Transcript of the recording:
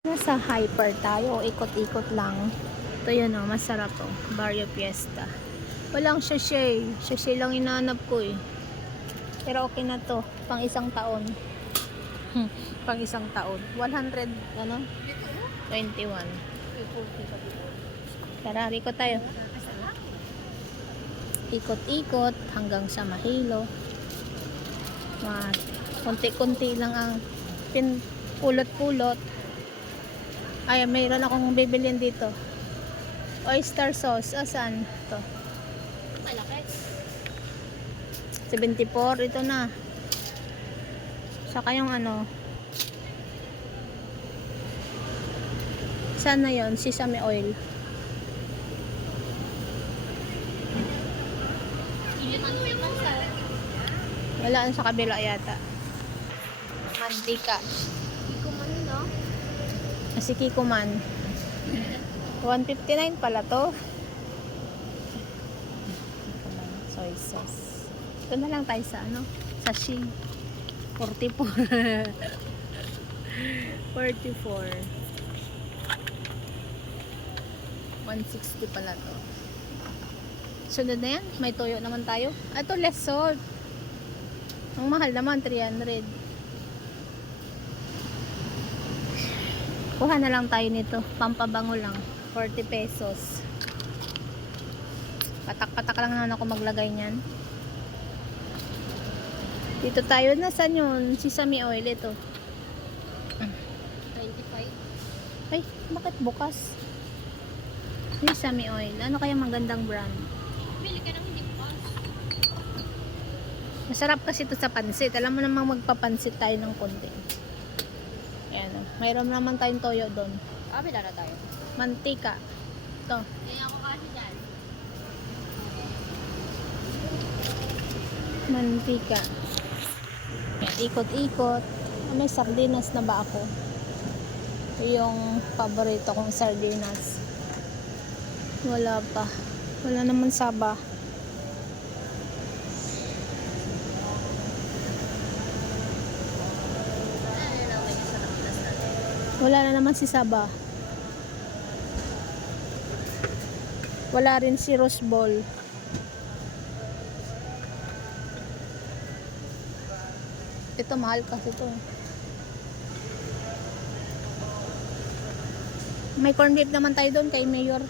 Nasa Hyper tayo, ikot-ikot lang. Ito yun o, masarap o. Barrio Fiesta. Walang sachet. Sachet lang inaanap ko eh. Pero okay na to. Pang isang taon. Pang isang taon. 100, ano? 21. Tara, ikot tayo. Ikot-ikot hanggang sa Mahilo. Kunti-kunti lang ang pulot-pulot. Ay, mayroon akong bibilin dito. Oyster sauce. Asan? Ito. Malaki. 74. Ito na. Saka yung ano. Saan na yun? Sesame oil. Wala sa kabila yata. Mantika. Kumain, no? Si Kiko man. 159 pala to. Soy sauce. Ito na lang tayo sa ano? Sa Shing. 44. 44. 160 pala to. Sunod na yan. May toyo naman tayo. Ito less salt. Ang mahal naman 300. Kuha na lang tayo nito. Pampabango lang. 40 pesos. Patak-patak lang naman ako maglagay niyan. Dito tayo. Nasaan yun? Sesame oil. Ito. 25. Ay, bakit bukas? Sesame oil. Ano kaya magandang brand? Bili ka ng hindi bukas. Masarap kasi ito sa pansit. Alam mo namang magpapansit tayo ng konti. Ayan. Mayroon naman tayong toyo doon. Bila na tayo. Mantika. Ito. Kaya ako kasi dyan. Mantika. Ayan, ikot-ikot. May sardinas na ba ako? Ito yung paborito kong sardinas. Wala pa. Wala naman saba. Wala na naman si Saba. Wala rin si Rose Ball. Ito mahal kasi ito. May corn beef naman tayo doon kay Mayor.